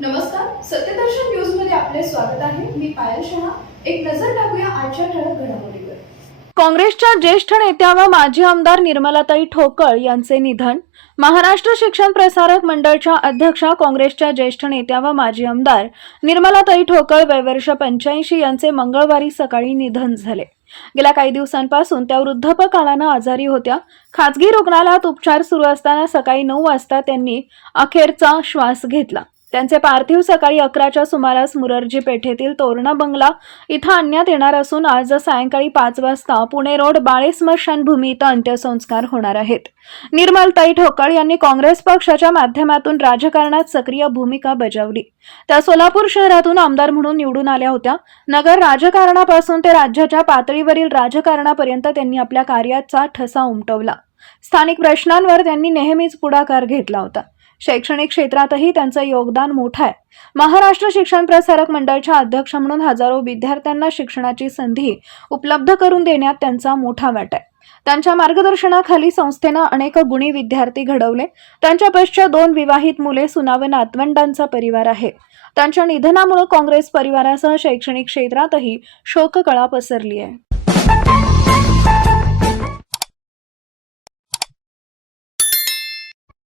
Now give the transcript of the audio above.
नमस्कार सत्यदर्शन न्यूजमध्ये आपले स्वागत आहे. मी पायल शहा. एक नजर टाकूया आजच्या ठळक घडामोडीवर. काँग्रेसच्या ज्येष्ठ नेत्या व माजी आमदार निर्मलाताई ठोकळ यांचे निधन. महाराष्ट्र शिक्षण प्रसारक मंडळच्या अध्यक्षा काँग्रेसच्या ज्येष्ठ नेत्या व माजी आमदार निर्मलाताई ठोकळ वयवर्ष पंच्याऐंशी यांचे मंगळवारी सकाळी निधन झाले. गेल्या काही दिवसांपासून त्या वृद्धपकाळानं आजारी होत्या. खाजगी रुग्णालयात उपचार सुरू असताना सकाळी नऊ वाजता त्यांनी अखेरचा श्वास घेतला. त्यांचे पार्थिव सकाळी अकराच्या सुमारास मुरर्जी पेठेतील तोरणा बंगला इथं आणण्यात येणार असून आज सायंकाळी पाच वाजता पुणे रोड बाळे स्मशानभूमी इथं अंत्यसंस्कार होणार आहेत. निर्मलताई ठोकळ यांनी काँग्रेस पक्षाच्या माध्यमातून राजकारणात सक्रिय भूमिका बजावली. त्या सोलापूर शहरातून आमदार म्हणून निवडून आल्या होत्या. नगर राजकारणापासून ते राज्याच्या पातळीवरील राजकारणापर्यंत त्यांनी आपल्या कार्याचा ठसा उमटवला. स्थानिक प्रश्नांवर त्यांनी नेहमीच पुढाकार घेतला होता. शैक्षणिक क्षेत्रातही त्यांचं योगदान मोठं आहे. महाराष्ट्र शिक्षण प्रसारक मंडळच्या अध्यक्ष म्हणून हजारो विद्यार्थ्यांना शिक्षणाची संधी उपलब्ध करून देण्यात त्यांचा मोठा वाटा आहे. त्यांच्या मार्गदर्शनाखाली संस्थेनं अनेक गुणी विद्यार्थी घडवले. त्यांच्या पश्चात दोन विवाहित मुले सुना व नातवंडांचा परिवार आहे. त्यांच्या निधनामुळे काँग्रेस परिवारासह शैक्षणिक क्षेत्रातही शोककळा पसरली आहे.